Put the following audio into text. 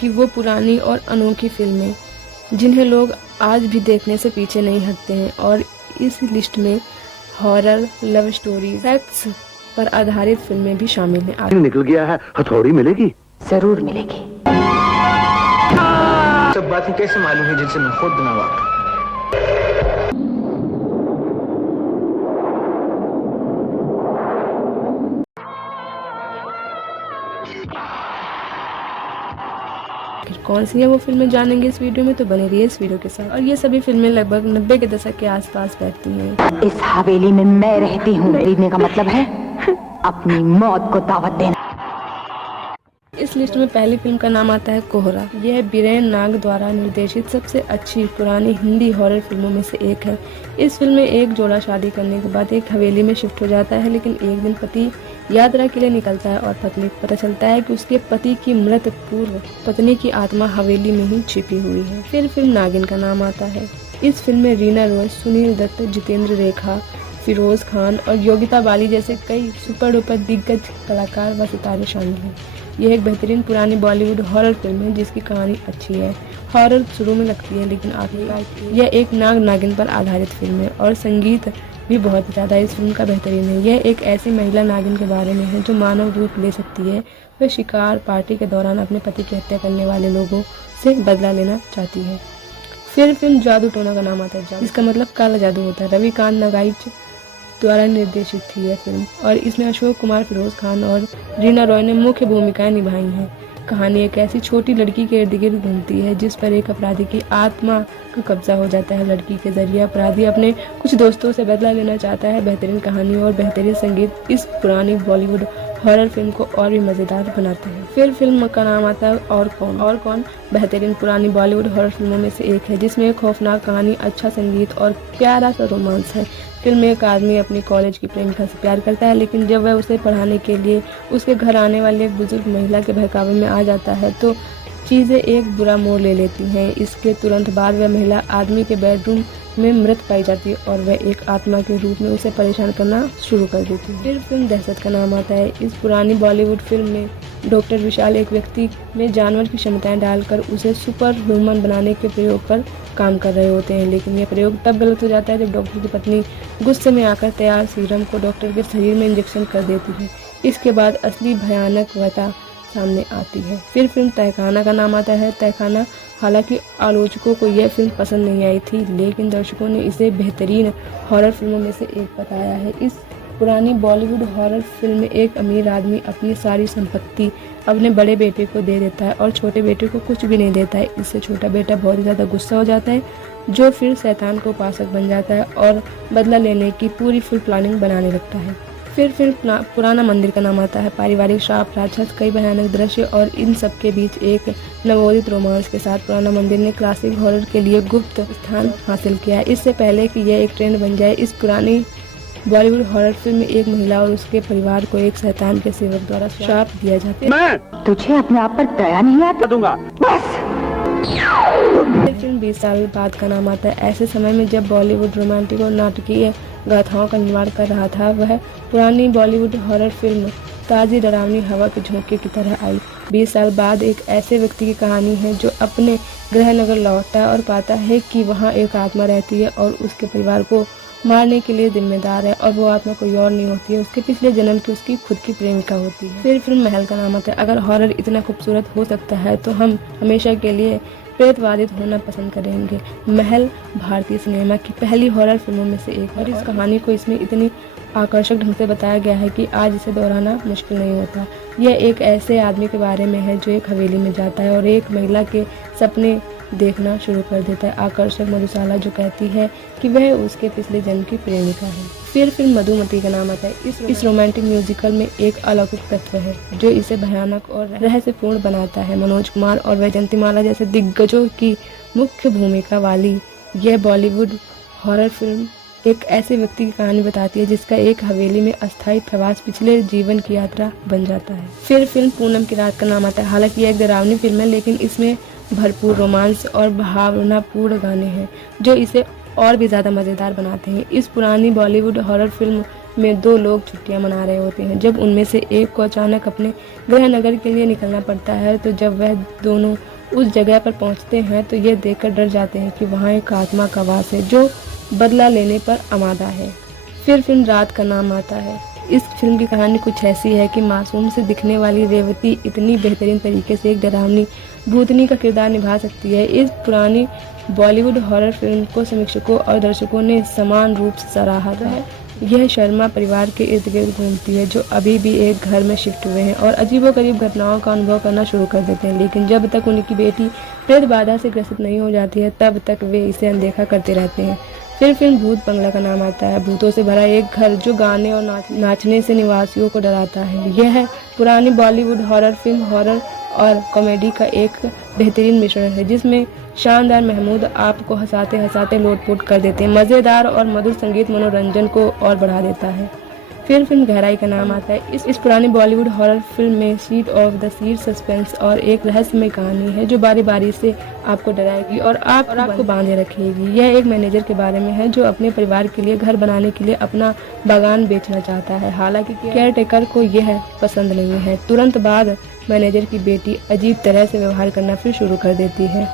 कि वो पुरानी और अनोखी फिल्में जिन्हें लोग आज भी देखने से पीछे नहीं हटते हैं, और इस लिस्ट में हॉरर, लव स्टोरी, सेक्स पर आधारित फिल्में भी शामिल हैं। निकल गया है, हथौड़ी मिलेगी? जरूर मिलेगी। सब बातें कैसे मालूम है जिनसे मैं खुद ना वाकिफ। कौन सी है वो फिल्में जानेंगे इस वीडियो में, तो बने रहिए इस वीडियो के साथ। और ये सभी फिल्में लगभग 90 के दशक के आसपास बैठती हैं। इस हवेली में मैं रहती हूँ, रहने का मतलब है अपनी मौत को दावत देना। इस लिस्ट में पहली फिल्म का नाम आता है कोहरा। यह बीरेन नाग द्वारा निर्देशित सबसे अच्छी पुरानी हिंदी हॉरर फिल्मों में से एक है। इस फिल्म में एक जोड़ा शादी करने के बाद एक हवेली में शिफ्ट हो जाता है, लेकिन एक दिन पति यात्रा के लिए निकलता है और पत्नी को पता चलता है कि उसके पति की मृत पूर्व पत्नी की आत्मा हवेली में ही छिपी हुई है। फिर फिल्म नागिन का नाम आता है। इस फिल्म में रीना रॉय, सुनील दत्त, जितेंद्र रेखा, फिरोज खान और योगिता बाली जैसे कई सुपर डुपर दिग्गज कलाकार व सितारे शामिल हैं। यह एक बेहतरीन पुरानी बॉलीवुड हॉरर फिल्म है जिसकी कहानी अच्छी है। हॉरर शुरू में लगती है लेकिन आखिरकार यह एक नाग नागिन पर आधारित फिल्म है, और संगीत भी बहुत ज़्यादा इस फिल्म का बेहतरीन है। यह एक ऐसी महिला नागिन के बारे में है जो मानव रूप ले सकती है। वह शिकार पार्टी के दौरान अपने पति की हत्या करने वाले लोगों से बदला लेना चाहती है। फिर फिल्म जादू टोना का नाम आता है, जिसका मतलब काला जादू होता है। रविकांत नागाइच द्वारा निर्देशित थी यह फिल्म, और इसमें अशोक कुमार, फिरोज खान और रीना रॉय ने मुख्य भूमिकाएं निभाई हैं। कहानी एक ऐसी छोटी लड़की के इर्द गिर्द घूमती है जिस पर एक अपराधी की आत्मा का कब्जा हो जाता है। लड़की के जरिए अपराधी अपने कुछ दोस्तों से बदला लेना चाहता है। बेहतरीन कहानी और बेहतरीन संगीत इस पुरानी बॉलीवुड हॉरर फिल्म को और भी मजेदार बनाते हैं। फिर फिल्म का नाम आता है और कौन बेहतरीन पुरानी बॉलीवुड हॉरर फिल्मों में से एक है जिसमें एक खौफनाक कहानी, अच्छा संगीत और प्यारा सा रोमांस है। फिल्म में एक आदमी अपनी कॉलेज की प्रेमिका से प्यार करता है, लेकिन जब वह उसे पढ़ाने के लिए उसके घर आने वाली एक बुजुर्ग महिला के बहकावे में आ जाता है तो चीज़ें एक बुरा मोड़ ले लेती हैं। इसके तुरंत बाद वह महिला आदमी के बेडरूम में मृत पाई जाती है और वह एक आत्मा के रूप में उसे परेशान करना शुरू कर देती है। फिर फिल्म दहशत का नाम आता है। इस पुरानी बॉलीवुड फिल्म में डॉक्टर विशाल एक व्यक्ति में जानवर की क्षमताएं डालकर उसे सुपर ह्यूमन बनाने के प्रयोग पर काम कर रहे होते हैं, लेकिन यह प्रयोग तब गलत हो जाता है जब डॉक्टर की पत्नी गुस्से में आकर तैयार सीरम को डॉक्टर के शरीर में इंजेक्शन कर देती है। इसके बाद असली भयानक व्यथा सामने आती है। फिर फिल्म तहखाना का नाम आता है। तहखाना, हालांकि आलोचकों को यह फिल्म पसंद नहीं आई थी, लेकिन दर्शकों ने इसे बेहतरीन हॉरर फिल्मों में से एक बताया है। इस पुरानी बॉलीवुड हॉरर फिल्म में एक अमीर आदमी अपनी सारी संपत्ति अपने बड़े बेटे को दे देता है और छोटे बेटे को कुछ भी नहीं देता है। इससे छोटा बेटा बहुत ही ज़्यादा गुस्सा हो जाता है, जो फिर शैतान को उपासक बन जाता है और बदला लेने की पूरी फुल प्लानिंग बनाने लगता है। फिर पुराना मंदिर का नाम आता है। पारिवारिक श्राप, राक्षस, कई भयानक दृश्य और इन सब के बीच एक नवोदित रोमांस के साथ पुराना मंदिर ने क्लासिक हॉरर के लिए गुप्त स्थान हासिल किया। इससे पहले कि यह एक ट्रेंड बन जाए, इस पुरानी बॉलीवुड हॉरर फिल्म में एक महिला और उसके परिवार को एक शैतान के सेवक द्वारा श्राप दिया जाता है। मैं तुझे अपने आप पर दया नहीं आता? दूंगा बस। फिल्म 20 साल बाद का नाम आता है। ऐसे समय में जब बॉलीवुड रोमांटिक और नाटकीय गाथाओं का निर्माण कर रहा था, वह पुरानी बॉलीवुड हॉरर फिल्म ताज़ी डरावनी हवा के झोंके की तरह आई। 20 साल बाद एक ऐसे व्यक्ति की कहानी है जो अपने गृह नगर लौटता है और पाता है कि वहाँ एक आत्मा रहती है और उसके परिवार को मारने के लिए जिम्मेदार है, और वो आत्मा कोई और नहीं होती है, उसके पिछले जन्म की उसकी खुद की प्रेमिका होती है। फिर फिल्म महल का नाम आता है। अगर हॉरर इतना खूबसूरत हो सकता है तो हम हमेशा के लिए प्रेतवादित होना पसंद करेंगे। महल भारतीय सिनेमा की पहली हॉरर फिल्मों में से एक है और इस कहानी को इसमें इतनी आकर्षक ढंग से बताया गया है कि आज इसे दोहराना मुश्किल नहीं होता। यह एक ऐसे आदमी के बारे में है जो एक हवेली में जाता है और एक महिला के सपने देखना शुरू कर देता है। आकर्षक मधुशाला जो कहती है कि वह उसके पिछले जन्म की प्रेमिका है। फिर फिल्म मधुमती का नाम आता है। इस रोमांटिक म्यूजिकल में एक अलौकिक तत्व है जो इसे भयानक और रहस्यपूर्ण बनाता है। मनोज कुमार और वैजंतीमाला जैसे दिग्गजों की मुख्य भूमिका वाली यह बॉलीवुड हॉरर फिल्म एक ऐसे व्यक्ति की कहानी बताती है जिसका एक हवेली में अस्थायी प्रवास पिछले जीवन की यात्रा बन जाता है। फिर फिल्म पूनम की रात का नाम आता है। हालांकि यह एक डरावनी फिल्म है, लेकिन इसमें भरपूर रोमांस और भावनापूर्ण गाने हैं जो इसे और भी ज़्यादा मज़ेदार बनाते हैं। इस पुरानी बॉलीवुड हॉरर फिल्म में दो लोग छुट्टियां मना रहे होते हैं। जब उनमें से एक को अचानक अपने गृह नगर के लिए निकलना पड़ता है, तो जब वह दोनों उस जगह पर पहुंचते हैं तो ये देखकर डर जाते हैं कि वहां एक आत्मा का वास है जो बदला लेने पर आमादा है। फिर फिल्म रात का नाम आता है। इस फिल्म की कहानी कुछ ऐसी है कि मासूम से दिखने वाली रेवती इतनी बेहतरीन तरीके से एक डरावनी भूतनी का किरदार निभा सकती है। इस पुरानी बॉलीवुड हॉरर फिल्म को समीक्षकों और दर्शकों ने समान रूप से सराहा है। यह शर्मा परिवार के इर्द गिर्द घूमती है, जो अभी भी एक घर में शिफ्ट हुए हैं और अजीबोगरीब घटनाओं का अनुभव करना शुरू कर देते हैं। लेकिन जब तक उनकी बेटी प्रेत बाधा से ग्रसित नहीं हो जाती है, तब तक वे इसे अनदेखा करते रहते हैं। फिर फिल्म भूत बंगला का नाम आता है। भूतों से भरा एक घर जो गाने और नाचने से निवासियों को डराता है। यह पुरानी बॉलीवुड हॉरर फिल्म हॉरर और कॉमेडी का एक बेहतरीन मिश्रण है, जिसमें शानदार महमूद आपको हंसाते हंसाते लोटपोट कर देते हैं। मज़ेदार और मधुर संगीत मनोरंजन को और बढ़ा देता है। फिर फिल्म गहराई का नाम आता है। इस पुरानी बॉलीवुड हॉरर फिल्म में seat of the seat suspense और एक रहस्यमय कहानी है जो बारी बारी से आपको डराएगी और आपको बांधे रखेगी। यह एक मैनेजर के बारे में है जो अपने परिवार के लिए घर बनाने के लिए अपना बागान बेचना चाहता है। हालांकि केयर टेकर को यह पसंद नहीं है। तुरंत बाद मैनेजर की बेटी अजीब तरह से व्यवहार करना फिर शुरू कर देती है।